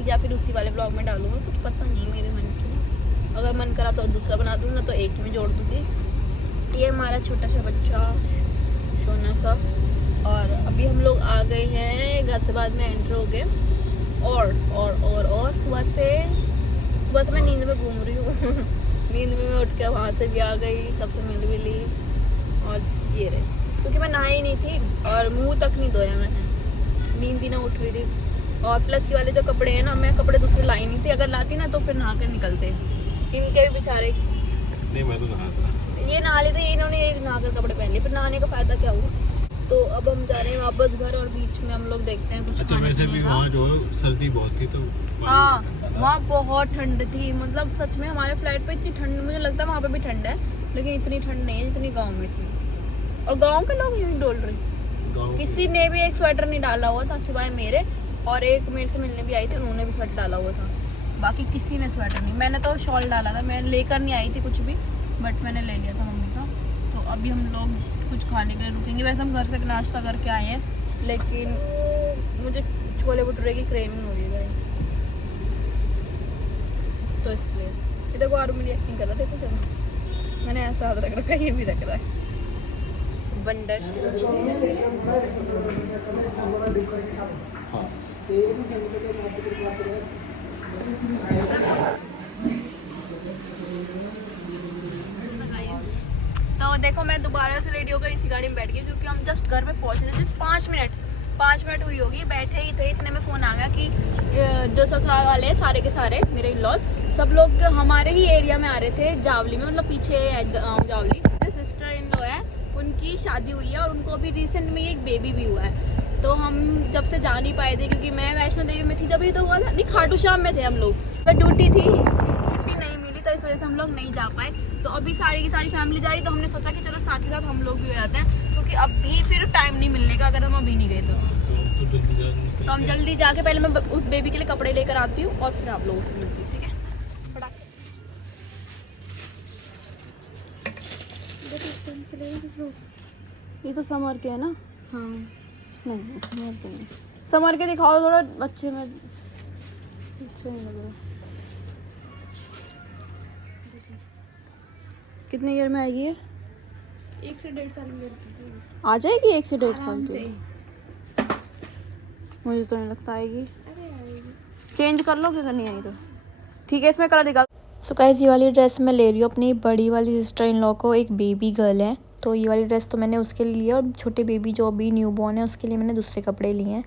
Vlog या फिर उसी वाले व्लॉग में डालूँगा, कुछ पता नहीं मेरे मन की। अगर मन करा तो दूसरा बना दूँ, ना तो एक ही में जोड़ दूँगी। ये हमारा छोटा सा बच्चा सोना सा। और अभी हम लोग आ गए हैं गाजियाबाद में, एंटर हो गए। और सुबह से मैं नींद में घूम रही हूँ नींद में मैं उठ के वहाँ से भी आ गई, सबसे मिल भी ली। और ये रहे, क्योंकि मैं नहाई नहीं थी और मुंह तक नहीं धोया मैंने, नींद ही ना उठ रही थी। और प्लस ये वाले जो कपड़े हैं ना, मैं कपड़े दूसरे लाई नहीं थी, अगर लाती ना तो फिर नहा कर निकलते। इनके भी बेचारे नहीं, मैं तो नहा था। ये नहा लेते, इन्होंने एक नहा कर कपड़े पहन लिए, फिर नहाने का फायदा क्या हुआ। तो अब हम जा रहे हैं वापस घर, और बीच में हम लोग देखते हैं कुछ खाने वैसे भी वहाँ जो सर्दी बहुत थी तो हाँ, वहाँ बहुत ठंड थी। मतलब सच में हमारे फ्लाइट पे इतनी ठंड, मुझे लगता है वहाँ पे भी ठंड है, लेकिन इतनी ठंड नहीं है जितनी गांव में थी। और गांव के लोग यूँ ही डोल रहे, किसी ने भी एक स्वेटर नहीं डाला हुआ था सिवाय मेरे, और एक मेरे से मिलने भी आई थी, उन्होंने भी स्वेटर डाला हुआ था, बाकी किसी ने स्वेटर नहीं। मैंने तो शॉल डाला था, मैं लेकर नहीं आई थी कुछ भी, बट मैंने ले लिया था मम्मी का। तो अभी हम लोग कुछ खाने के लिए रुकेंगे। वैसे हम घर से नाश्ता करके आए हैं, लेकिन मुझे छोले भटूरे की क्रेविंग हो रही है गाइस, तो इसलिए। ये देखो आरू मेरी एक्टिंग कर रहा है, देखो क्या मैंने ऐसा हाथ रख रखा है, ये भी रख रहा है बंदर। तो देखो मैं दोबारा से रेडी होकर इसी गाड़ी में बैठ गई, क्योंकि हम जस्ट घर में पहुंचे थे, जस्ट 5 मिनट हुई होगी, बैठे ही थे, इतने में फ़ोन आ गया कि जो ससुराल वाले हैं सारे के सारे मेरे इन-लॉज सब लोग हमारे ही एरिया में आ रहे थे, जावली में, मतलब पीछे जावली। जो सिस्टर इन लॉ है उनकी शादी हुई है, और उनको अभी रिसेंट में एक बेबी भी हुआ है। तो हम जब से जा नहीं पाए थे, क्योंकि मैं वैष्णो देवी में थी जब ये तो हुआ था, नहीं खाटू श्याम में थे हम लोग, तो ड्यूटी थी, छुट्टी नहीं मिली, तो इस वजह से हम लोग नहीं जा पाए। तो अभी सारी की सारी फैमिली जा रही, तो हमने सोचा कि चलो साथ ही साथ हम लोग भी हो जाते हैं, क्योंकि अभी फिर टाइम नहीं मिलने का अगर हम अभी नहीं गए तो हम जल्दी जाके पहले मैं उस बेबी के लिए कपड़े लेकर आती हूँ, और फिर आप लोगों से मिलती हूँ, ठीक है। ये तो समर के है ना? हाँ, नहीं समर के नहीं, समर के दिखाओ थोड़ा अच्छे में, अच्छे नहीं लग रहा। कितने ईयर में आएगी ये? 1 से 1.5 साल में आ जाएगी 1 से 1.5 साल की? मुझे तो नहीं लगता आएगी। चेंज कर लो, क्या नहीं आई तो ठीक है, इसमें कलर दिखा। सो गाइस, ये वाली ड्रेस मैं ले रही हूँ अपनी बड़ी वाली सिस्टर इन लॉ को, एक बेबी गर्ल है, तो ये वाली ड्रेस तो मैंने उसके लिए लिया, और छोटे बेबी जो अभी न्यू बॉर्न है उसके लिए मैंने दूसरे कपड़े लिए हैं।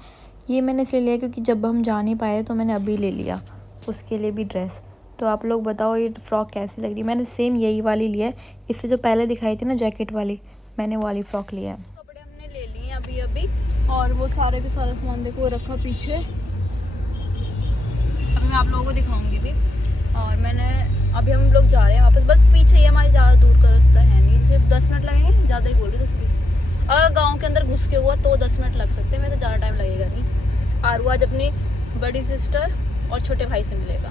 ये मैंने इसलिए लिया क्योंकि जब हम जा नहीं पाए तो मैंने अभी ले लिया उसके लिए भी ड्रेस। तो आप लोग बताओ ये फ्रॉक कैसी लग रही है? मैंने सेम यही वाली लिया है, इससे जो पहले दिखाई थी ना जैकेट वाली, मैंने वाली फ्रॉक लिया है। कपड़े हमने ले लिए हैं अभी, और वो सारे के सारा सामान देखो रखा पीछे, अब मैं आप लोगों को दिखाऊंगी भी। और मैंने अभी हम लोग जा रहे हैं वापस, बस पीछे ही हमारे, ज़्यादा दूर का रास्ता है नहीं, सिर्फ 10 मिनट लगेंगे, ज़्यादा ही बोल रही हूँ। अगर गांव के अंदर घुस के हुआ तो 10 मिनट लग सकते हैं, मैं तो ज़्यादा टाइम लगेगा नहीं। आरू आज अपनी बड़ी सिस्टर और छोटे भाई से मिलेगा,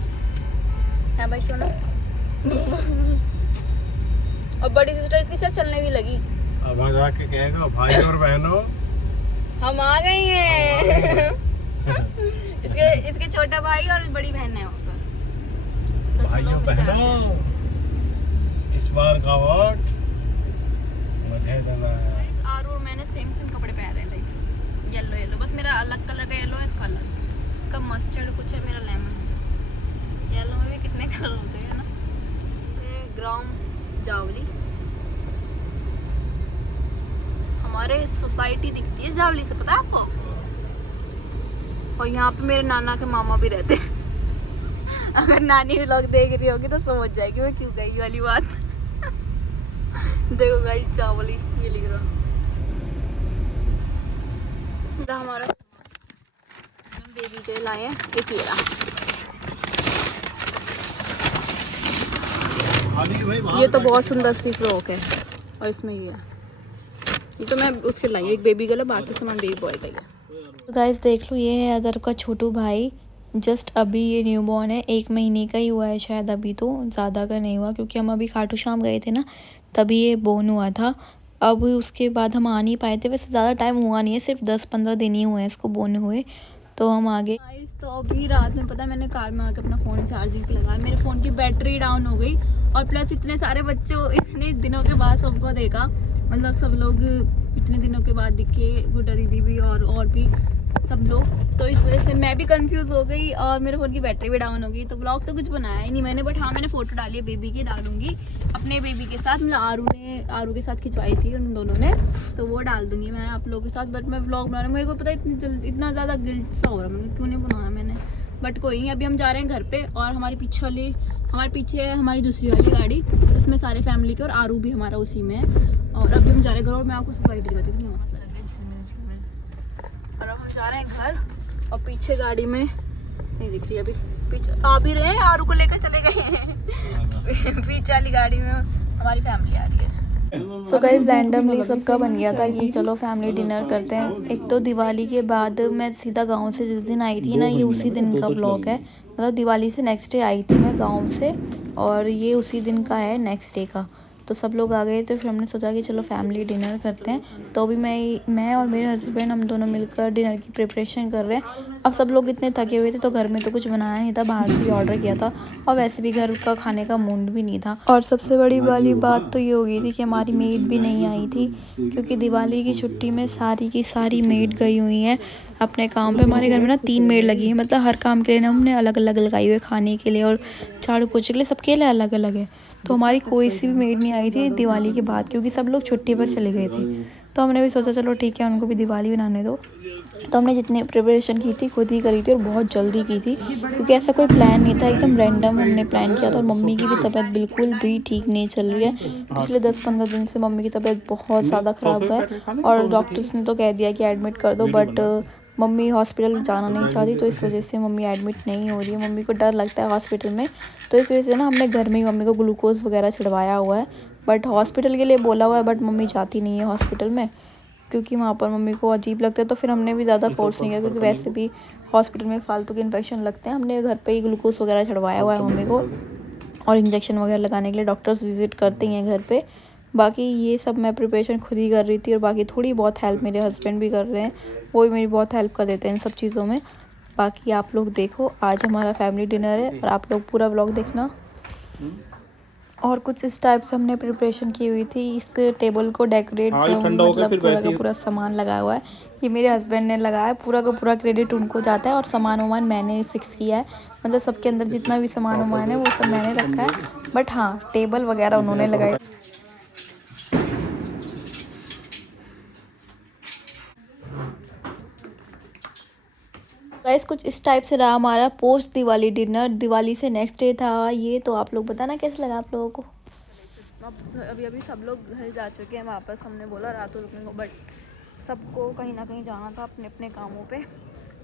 है भाई सोना और बड़ी सिस्टर इसकी शायद चलने भी लगी। अब जाके कहेगा भाई और बहनों हम आ गए हैं इसके छोटा भाई और बड़ी बहन है वहाँ पर, तो भाइयों बहनों इस बार का वोट मुझे देना है। आरू और मैंने सेम कपड़े पहन रहे थे, येलो, बस मेरा अलग कलर का येलो है, इसका अलग, इसका मस्टर्ड कुछ है, मेरा लेमन है। येलो में भी कितने कलर होते हैं ना। ग्राम जावली, हमारे सोसाइटी दिखती है जावली से, पता है आपको? और यहाँ पे मेरे नाना के मामा भी रहते हैं अगर नानी व्लॉग देख रही होगी तो समझ जाएगी मैं क्यों गई वाली बात देखो गाइस, चावली ये लिख रहा हमारा बेबी के लाए हैं, एक ये रहा। ये तो बहुत सुंदर सी फ्रॉक है, और इसमें ये तो मैं उसके लाई, एक बेबी गर्ल है, बाकी सामान बेबी बॉय का ही है। तो गाइस देख लो, ये है अदर का छोटू भाई, जस्ट अभी ये न्यू बॉर्न है, 1 महीने का ही हुआ है शायद, अभी तो ज़्यादा का नहीं हुआ, क्योंकि हम अभी खाटू श्याम गए थे ना, तभी ये बोर्न हुआ था। अब उसके बाद हम आ नहीं पाए थे, वैसे ज़्यादा टाइम हुआ नहीं है, सिर्फ 10-15 दिन ही हुए हैं इसको बोर्न हुए। तो हम आगे तो अभी रात में पता है मैंने कार में आकर अपना फ़ोन चार्जिंग पे लगाया, मेरे फ़ोन की बैटरी डाउन हो गई और प्लस इतने सारे बच्चों इतने दिनों के बाद सबको देखा, मतलब सब लोग इतने दिनों के बाद दिखे, गुड्डा दीदी भी और भी सब लोग, तो इस वजह से मैं भी कंफ्यूज हो गई और मेरे फ़ोन की बैटरी भी डाउन हो गई। तो ब्लॉग तो कुछ बनाया ही नहीं मैंने, बट हाँ मैंने फ़ोटो डाली है बेबी की, डालूंगी अपने बेबी के साथ, मतलब आरू के साथ खिंचवाई थी उन दोनों ने, तो वो डाल दूंगी मैं आप लोगों के साथ। बट मैं व्लॉग बना रही हूँ, मेरे को पता है इतना ज़्यादा गिल्ट सा हो रहा है, मैंने क्यों नहीं बनाया मैंने, बट कोई नहीं। अभी हम जा रहे हैं घर पे और हमारे पीछे है हमारी दूसरी वाली गाड़ी, उसमें सारे फैमिली के और आरू भी हमारा उसी में है। और अभी हम जा रहे हैं घर और मैं आपको सोसाइटी दिखाती हूँ, कितनी मस्त लग रही है झिलमिल। और अब हम जा रहे हैं घर और पीछे गाड़ी में नहीं दिख रही अभी, पीछे आ भी रहे हैं, आरू को लेकर चले गए हैं पीछे वाली गाड़ी में हमारी फैमिली आ रही है। सो गाइस रैंडमली सबका बन गया था कि चलो फैमिली डिनर करते हैं। एक तो दिवाली के बाद मैं सीधा गांव से जिस दिन आई थी ना, ये उसी दिन का व्लॉग है, मतलब दिवाली से नेक्स्ट डे आई थी मैं गांव से और ये उसी दिन का है नेक्स्ट डे का। तो सब लोग आ गए तो फिर हमने सोचा कि चलो फैमिली डिनर करते हैं। तो अभी मैं और मेरे हस्बैंड हम दोनों मिलकर डिनर की प्रिपरेशन कर रहे हैं। अब सब लोग इतने थके हुए थे तो घर में तो कुछ बनाया नहीं था, बाहर से ही ऑर्डर किया था और वैसे भी घर का खाने का मूड भी नहीं था। और सबसे बड़ी वाली बात तो ये हो गई थी कि हमारी मेड भी नहीं आई थी, क्योंकि दिवाली की छुट्टी में सारी की सारी मेड गई हुई हैं अपने काम पे। हमारे घर में ना 3 मेड लगी है, मतलब हर काम के लिए ना हमने अलग अलग लगाई हुई है, खाने के लिए और झाड़ू पोछे के लिए, सबके लिए अलग अलग है। तो हमारी कोई सी भी मेड नहीं आई थी दिवाली के बाद, क्योंकि सब लोग छुट्टी पर चले गए थे। तो हमने भी सोचा चलो ठीक है उनको भी दिवाली बनाने दो। तो हमने जितनी प्रिपरेशन की थी खुद ही करी थी और बहुत जल्दी की थी, क्योंकि ऐसा कोई प्लान नहीं था, एकदम रैंडम हमने प्लान किया था। और मम्मी की भी तबीयत बिल्कुल भी ठीक नहीं चल रही है, पिछले 10-15 दिन से मम्मी की तबीयत बहुत ज़्यादा ख़राब है और डॉक्टर्स ने तो कह दिया कि एडमिट कर दो, बट मम्मी हॉस्पिटल जाना नहीं चाहती, तो इस वजह से मम्मी एडमिट नहीं हो रही है। मम्मी को डर लगता है हॉस्पिटल में, तो इस वजह से ना हमने घर में ही मम्मी को ग्लूकोज वगैरह छिड़वाया हुआ है, बट हॉस्पिटल के लिए बोला हुआ है, बट मम्मी जाती नहीं है हॉस्पिटल में, क्योंकि वहाँ पर मम्मी को अजीब लगता है। तो फिर हमने भी ज़्यादा फोर्स नहीं किया, क्योंकि वैसे भी हॉस्पिटल में फालतू के इन्फेक्शन लगते हैं। हमने घर पे ही ग्लूकोज वगैरह चढ़वाया हुआ है मम्मी को, और इंजेक्शन वगैरह लगाने के लिए डॉक्टर्स विजिट करते हैं घर पे। बाकी ये सब मैं प्रिपरेशन खुद ही कर रही थी और बाकी थोड़ी बहुत हेल्प मेरे हस्बैंड भी कर रहे हैं, वो भी मेरी बहुत हेल्प कर देते हैं इन सब चीज़ों में। बाकी आप लोग देखो, आज हमारा फैमिली डिनर है और आप लोग पूरा व्लॉग देखना। और कुछ इस टाइप से हमने प्रिपरेशन की हुई थी, इस टेबल को डेकोरेट मतलब पूरा का पूरा सामान लगाया हुआ है, ये मेरे हस्बैंड ने लगाया, पूरा का पूरा क्रेडिट उनको जाता है और सामान वामान मैंने फिक्स किया है, मतलब सबके अंदर जितना भी सामान वामान है वो सब मैंने रखा है, बट हाँ टेबल वगैरह उन्होंने लगाई। गाइस कुछ इस टाइप से रहा हमारा पोस्ट दिवाली डिनर, दिवाली से नेक्स्ट डे था ये। तो आप लोग बताना कैसे लगा आप लोगों को। अभी सब लोग घर जा चुके हैं वापस, हमने बोला रात को रुकने को, बट सबको कहीं ना कहीं जाना था अपने अपने कामों पे।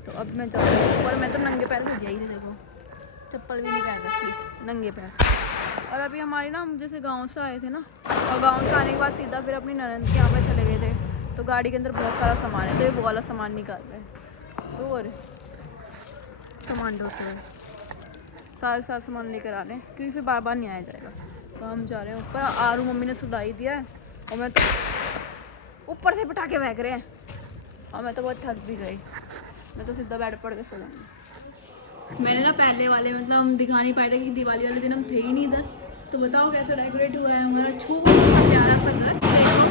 तो अब मैं जा रही हूँ, और मैं तो नंगे पैर हो गई थी, देखो चप्पल भी नहीं पहन रखी, नंगे पैर। और अभी हमारी ना, हम जैसे गाँव से आए थे ना, और गाँव से आने के बाद सीधा फिर अपनी ननद के यहाँ पर चले गए थे, तो गाड़ी के अंदर बहुत सारा सामान है, तो ये वो वाला सामान निकाल रहे हैं और सामान ढोते हुए सारे सामान लेकर आ रहे हैं, क्योंकि फिर बार बार नहीं आया जाएगा। तो हम जा रहे हैं ऊपर, आरू मम्मी ने सुलाई दिया है और मैं तो ऊपर से पटाखे फेंक रहे हैं और मैं तो बहुत थक भी गई, मैं तो सीधा बेड पड़ के सो जाऊँगी। मैंने ना पहले वाले मतलब हम दिखा नहीं पाए थे कि दिवाली वाले दिन हम थे ही नहीं इधर, तो बताओ कैसा डेकोरेट हुआ है हमारा छोटा प्यारा सा घर। देखो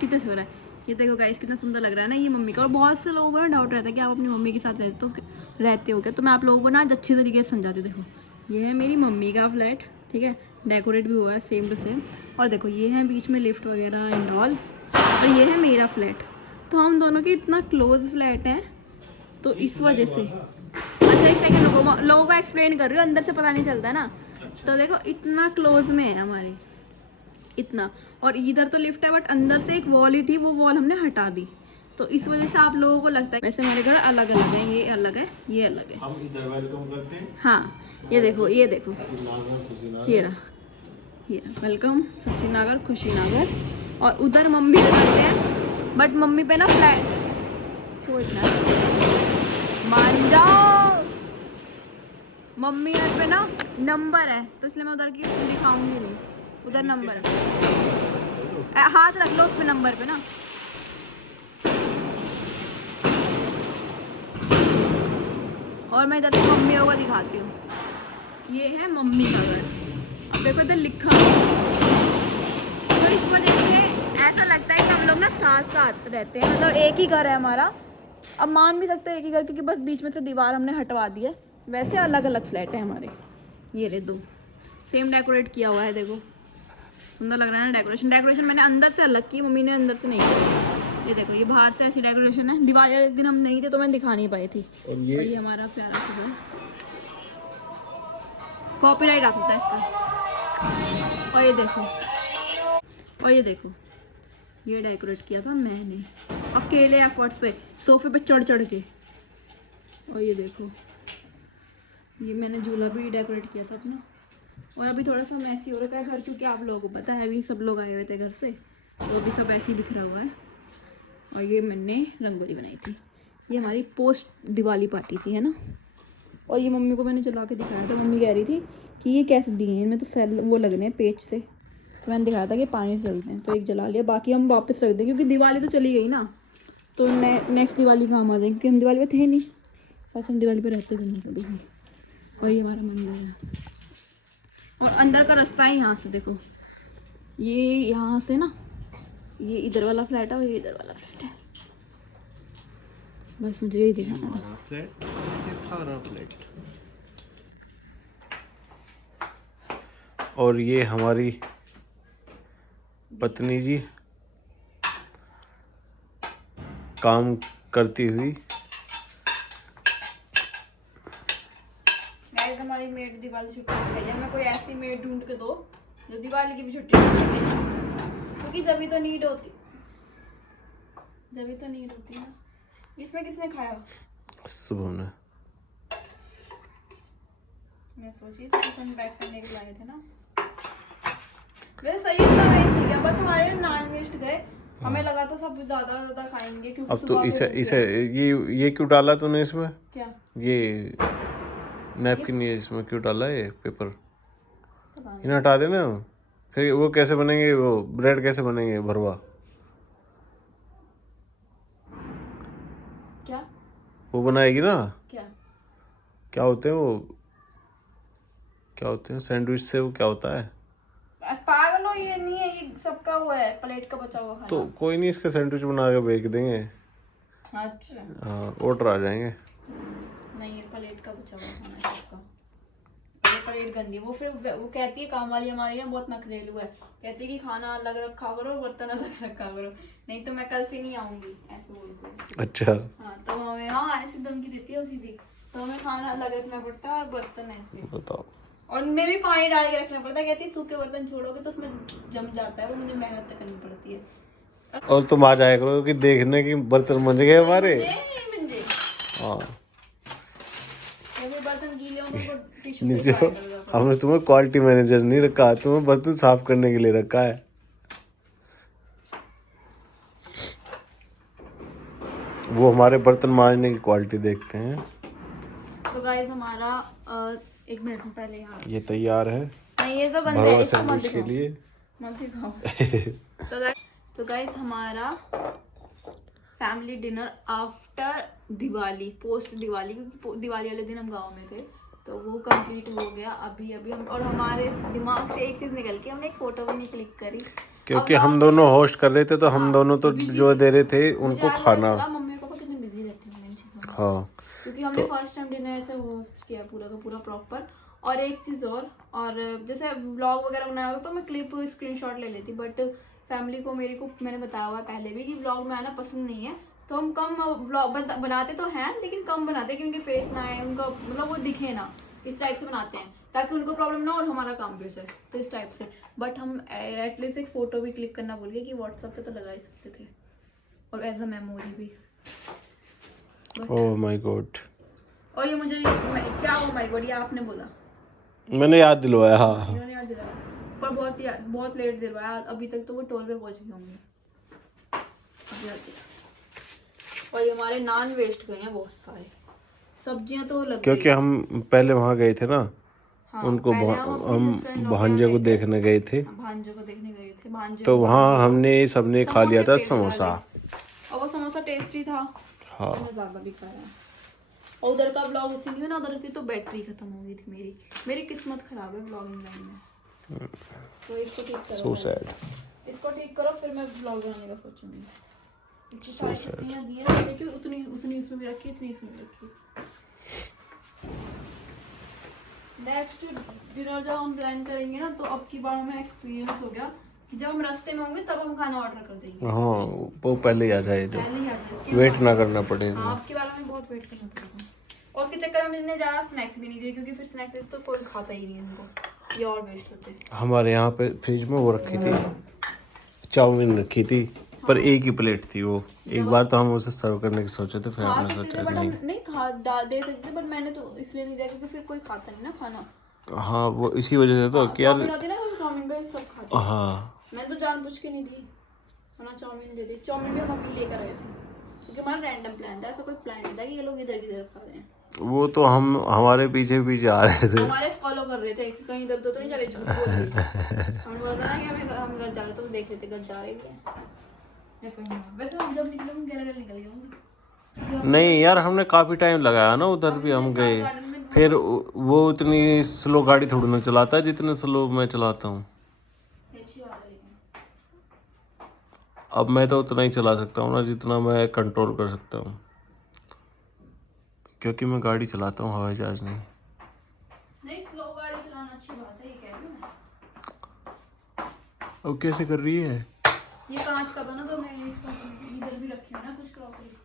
कितना छोटा है, ये देखो गाइस कितना सुंदर लग रहा है ना ये मम्मी का। और बहुत से लोगों को ना डाउट रहता है कि आप अपनी मम्मी के साथ रहते हो क्या, तो मैं आप लोगों को ना आज अच्छी तरीके से समझाती हूँ। देखो ये है मेरी मम्मी का फ्लैट, ठीक है, डेकोरेट भी हुआ है सेम टू सेम, और देखो ये है बीच में लिफ्ट वगैरह एंड ऑल, और ये है मेरा फ्लैट। तो हम दोनों के इतना क्लोज फ्लैट है, तो इस वजह से अच्छा एक सेकंड लोगों को एक्सप्लेन कर रही हूँ, अंदर से पता नहीं चलता है ना। तो देखो इतना क्लोज में है हमारी, इतना, और इधर तो लिफ्ट है बट अंदर से एक वॉल ही थी, वो वॉल हमने हटा दी, तो इस वजह से आप लोगों को लगता है। वैसे हमारे घर अलग अलग है, ये अलग है, ये अलग है। हम इधर वेलकम करते हैं। हाँ ये देखो ये वेलकम सचिनागर खुशीनगर, और उधर मम्मी रहते हैं, बट मम्मी पे ना फ्लैट मान जाओ, मम्मी घर पे ना नंबर है, तो इसलिए मैं उधर की दिखाऊंगी नहीं, उधर नंबर है, हाथ रख लो उस पे नंबर पे ना। और मैं इधर मम्मी को दिखाती हूँ। ये है मम्मी का घर। अब देखो इधर लिखा है, तो इस वजह से ऐसा लगता है कि हम लोग ना साथ साथ रहते हैं, मतलब एक ही घर है हमारा। अब मान भी सकते हैं एक ही घर, क्योंकि बस बीच में से दीवार हमने हटवा दी है। वैसे अलग अलग फ्लैट है हमारे। ये रहे दो, सेम डेकोरेट किया हुआ है, देखो सुंदर लग रहा है ना डेकोरेशन। डेकोरेशन मैंने अंदर से अलग की, मम्मी ने अंदर से नहीं की। ये देखो, ये बाहर से ऐसी डेकोरेशन है। दिवाली वाले दिन हम नहीं थे तो मैं दिखा नहीं पाई थी। और ये हमारा प्यारा सा, कॉपीराइट आ सकता है इसका। और ये देखो, और ये देखो, ये डेकोरेट किया था मैंने अकेले एफर्ट्स पे, सोफे पे चढ़ चढ़ के। और ये देखो, ये मैंने झूला भी डेकोरेट किया था अपना। और अभी थोड़ा सा मैसी हो रखा है घर, क्योंकि आप लोगों को पता है अभी सब लोग आए हुए थे घर से, तो अभी सब ऐसे ही बिखरा हुआ है। और ये मैंने रंगोली बनाई थी, ये हमारी पोस्ट दिवाली पार्टी थी, है ना। और ये मम्मी को मैंने जला के दिखाया था। मम्मी कह रही थी कि ये कैसे दिए हैं, इनमें तो सेल वो लगने हैं पेच से, तो मैंने दिखाया था कि पानी से जलते हैं, तो एक जला लिया, बाकी हम वापस रख दें, क्योंकि दिवाली तो चली गई ना, तो नेक्स्ट दिवाली काम आ जाएगी, क्योंकि हम दिवाली पे थे नहीं, बस हम दिवाली पे रहते थे नहीं कभी। और ये हमारा मंदिर है, और अंदर का रास्ता है यहाँ से, देखो ये यहाँ से ना, ये इधर वाला फ्लैट है और ये इधर वाला फ्लैट है। बस मुझे यही दिखाना था। फ्लैट। और ये हमारी पत्नी जी काम करती हुई। गाइस, हमारी मेड दिवाली छुट्टी हो गई है। हमें कोई ऐसी मेड ढूंढ के दो जो दिवाली की भी छुट्टी हो, क्योंकि जब तो नीड होती, जब तो नीड होती है। इसमें किसने खाया? सुबह ने। मैं सोची टिफिन पैक करने के लाए थे ना। वैसे सही था, वेस्ट नहीं किया, बस हमारे नॉन वेस्ट गए। हमें लगा तो सब ज्यादा खाएंगे, क्योंकि अब तो इसे ये क्यों डाला तूने इसमें? क्या ये नैपकिन, ये इसमें क्यों डाला है पेपर? इन्हें हटा देना, फिर वो कैसे बनेंगे, वो ब्रेड कैसे बनेंगे भरवा? क्या वो बनाएगी ना, क्या क्या होते हैं वो, क्या होते हैं सैंडविच से, वो क्या होता है? पागल हो, ये नहीं है, ये सबका वो है, प्लेट का बचा हुआ खाना। तो कोई नहीं, इसका सैंडविच बना के बेच देंगे। अच्छा, हाँ, ऑर्डर आ जाएंगे। नहीं, ये प्लेट का बचा हुआ खाना है सबका। ये प्लेट गंदी, वो फिर वो कहती है काम वाली हमारी ना, बहुत नखरेलू है, कहती है कि खाना अलग रखा करो, बर्तन अलग रखा करो, नहीं तो मैं कल से नहीं आऊंगी, ऐसे बोलती है। अच्छा। हाँ, तो हमें, हाँ ऐसी धमकी देती है सीधी, तो हमें खाना अलग रखना पड़ता है और बर्तन ऐसे। बताओ। और उनमें भी पानी डाल के रखना पड़ता है, कहती है सूखे बर्तन छोड़ोगे तो उसमें जम जाता है, वो मुझे मेहनत तक करनी पड़ती है। और तुम आ जाया करो कि देखने की बर्तन मंज गए हमारे। हाँ, बर्तन गीले होंगे तो टिश्यू नीचे हमने तुम्हें क्वालिटी मैनेजर नहीं रखा, तुम्हें बर्तन साफ करने के लिए रखा है। वो हमारे बर्तन मांजने की क्वालिटी देखते हैं। तो गाइस, हमारा 1 मिनट में पहले यहाँ ये तैयार है नहीं, ये तो गंदा भरवा है, इसको मत सैंडविच के दिखाओ, लिए। मत दिखाओ। तो गाइस हमारा family dinner after Diwali, post Diwali, क्योंकि दिवाली वाले दिन हम गांव में थे, तो वो कंप्लीट हो गया अभी हम। और हमारे दिमाग से एक चीज निकल के, हमने एक फोटो भी नहीं क्लिक करी, क्योंकि हम दोनों होस्ट कर रहे थे, तो हम दोनों तो जो दे रहे थे उनको खाना। मम्मी पापा कितने बिजी रहते हैं इन चीजों में। हाँ, क्योंकि हमने फर्स्ट टाइम डिनर ऐसे होस्ट किया पूरा का पूरा प्रॉपर। और एक चीज़ और जैसे व्लॉग वगैरह बनाया होता तो मैं क्लिप स्क्रीनशॉट ले लेती, बट फैमिली को मेरी को मैंने बताया हुआ है पहले भी कि व्लॉग में आना पसंद नहीं है, तो हम कम व्लॉग बनाते तो हैं, लेकिन कम बनाते हैं, क्योंकि फेस ना आए उनका, मतलब वो दिखे ना, इस टाइप से बनाते हैं ताकि उनको प्रॉब्लम ना हो और हमारा काम भी हो जाए, तो इस टाइप से। बट हम एटलीस्ट एक फ़ोटो भी क्लिक करना भूल गए कि व्हाट्सएप पे तो लगा ही सकते थे, और एज अ मेमोरी भी। Oh my God. और ये मुझे क्या ओह माय गॉड, ये आपने बोला, मैंने याद दिलवाया। हाँ, इन्होंने याद दिलाया, पर बहुत लेट दिलवाया, अभी तक तो वो टोल पे पहुंच गए होंगे अभी आते। और ये हमारे नान वेस्ट गए हैं बहुत सारे, सब्जियां तो लग क्योंकि हम पहले वहाँ गए थे ना, हाँ, उनको हम भांजे को देखने गए थे, भांजे को देखने गए थे, भांजे तो वहाँ हमने सबने खा लिया था समोसा। और वो समोसा टेस्टी था। हाँ, ज्यादा भी खाया, और उधर का ब्लॉग इसीलिए ना, उधर की तो बैटरी खत्म हो गई थी मेरी। मेरी किस्मत खराब है ब्लॉगिंग लाइन में। तो इसको ठीक करो। So sad. इसको ठीक करो फिर मैं ब्लॉग बनाने का सोचूंगी। So sad. लेकिन उतनी उतनी उसमें भी रखी, इतनी इसमें भी रखी। नेक्स्ट डिनर जब हम प्लान करेंगे ना, तो अब की बार हमें एक्सपीरियंस हो गया कि जब हम रास्ते में होंगे तब हम खाना ऑर्डर कर देंगे। हाँ वो पहले ही आ जाए, जो पहले ही आ जाए, वेट ना करना पड़े। हाँ अब की बार हमें बहुत वेट करना पड़ेगा। और उसके चक्कर में इतने ज़्यादा स्नैक्स भी नहीं दिए, क्योंकि फिर स्नैक्स तो कोई खाता ही नहीं इनको, ये और वेस्ट होते हैं। हमारे यहाँ पे फ्रिज में वो रखी थी, चाउमीन रखी थी, पर एक ही प्लेट थी वो। एक बार तो हम उसे सर्व करने की सोचे थे, फिर खा हमने सकते सोचा थे बट नहीं। हम नहीं खा डाल दे सकते, बट मैंने तो इसलिए नहीं दिया क्योंकि फिर कोई खाता नहीं ना खाना। हाँ वो इसी वजह से तो कि यार। चाउमीन होती है ना, चाउमीन पे सब खाते हैं। हाँ मैं तो जानबूझ के नहीं दी, वरना चाउमीन दे दी। चाउमीन भी हम अभी लेकर आए थे, क्योंकि हमारा रैंडम प्लान था, ऐसा कोई प्लान नहीं था कि ये लोग इधर की तरफ खा रहे हैं। वो तो हम हमारे पीछे पीछे आ रहे थे। हमारे फॉलो कर रहे थे कि कहीं इधर तो नहीं चले, झूठ बोल रहे थे। हमने बोला था ना कि हम घर जा रहे थे, तो देख रहे थे घर जा रहे हैं या कहीं और। वैसे हम जब निकले हम गले निकल गए होंगे। नहीं यार, हमने काफी टाइम लगाया ना उधर भी हम गए। फिर वो उतनी स्लो गाड़ी थोड़ी ना चलाता है जितने स्लो मैं चलाता हूँ। अच्छी बात है लेकिन। अब मैं तो उतना ही चला सकता हूँ ना जितना मैं कंट्रोल कर सकता हूँ, क्योंकि मैं गाड़ी चलाता हूँ, हवाई जहाज नहीं। नहीं, स्लो गाड़ी चलाना अच्छी बात है, ये कह रही हूँ मैं। अब कैसे कर रही है? ये कांच का था ना, तो मैं इधर भी रखी हूँ ना कुछ क्रॉकरी।